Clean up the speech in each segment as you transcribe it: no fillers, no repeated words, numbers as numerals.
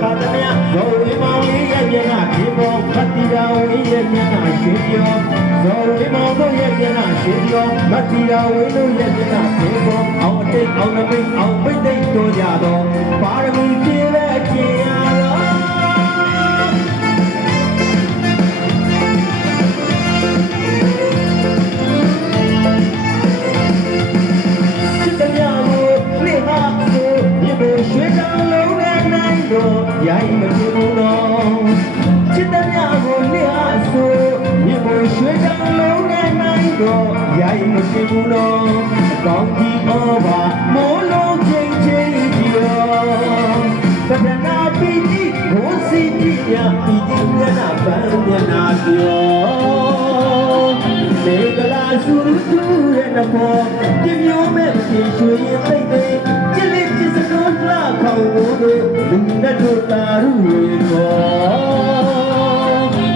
ခါတည်းဇော်ဝေမောင်လေးရဲ့မျက်နှာဒီပေါ်ဖတ်တီရာဝေးရဲ့မျက်နှာရှင်းပြောဇော်ဝေမောင်တို့ရဲ့မျက်နှာရှင်းပြောမတ်တီရာဝေးတို့ရဲ့မျက်နှာဒီပေါ်အောင်အတိတ်အောင်နမိတ်အောင်ပိတ်သိမ့်တို့ကြတော့ပါရမီပြည့်တဲ့ခြင်းရတော့ရိုင်းမဖြစ်ဘူးတော့ချစ်တဲ့ညကိုလျှာဆိုမြေကိုရွှေချောင်းလုံးနဲ့နိုင်တော့ရိုင်းမဖြစ်ဘူးတော့ကောင်းကြီးဩဘာမိုးလုံးချင်းချင်းကြီးတော့သဒ္ဒနာပီတိဘုံစီတိယပီတိမျက်နှာပန်းမျက်နှာပြောလေကလာဆူဆူရဲ့နှပေါ်ပြမျိုးမဲ့ရှင်ရွှေရင်သိသိချစ်လေးချစ်စနိုးလှခေါင်းကိုလူနဲ့တို့တာရုရေကော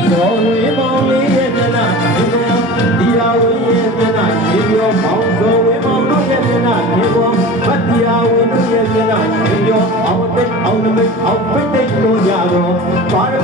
ဇော်ဝေမောင်လေးရဲ့မျက်နှာဒီရာဝေရဲ့မျက်နှာရေပြောပေါင်းဇော်ဝေမောင်တို့ရဲ့မျက်နှာရေပေါ်ဗတ်ဒီရာဝေတို့ရဲ့မျက်နှာရေပြောအောင်တဲ့အောင်နမိတ်အောင်ပိတ်တဲ့တို့ကြတော့ပါရ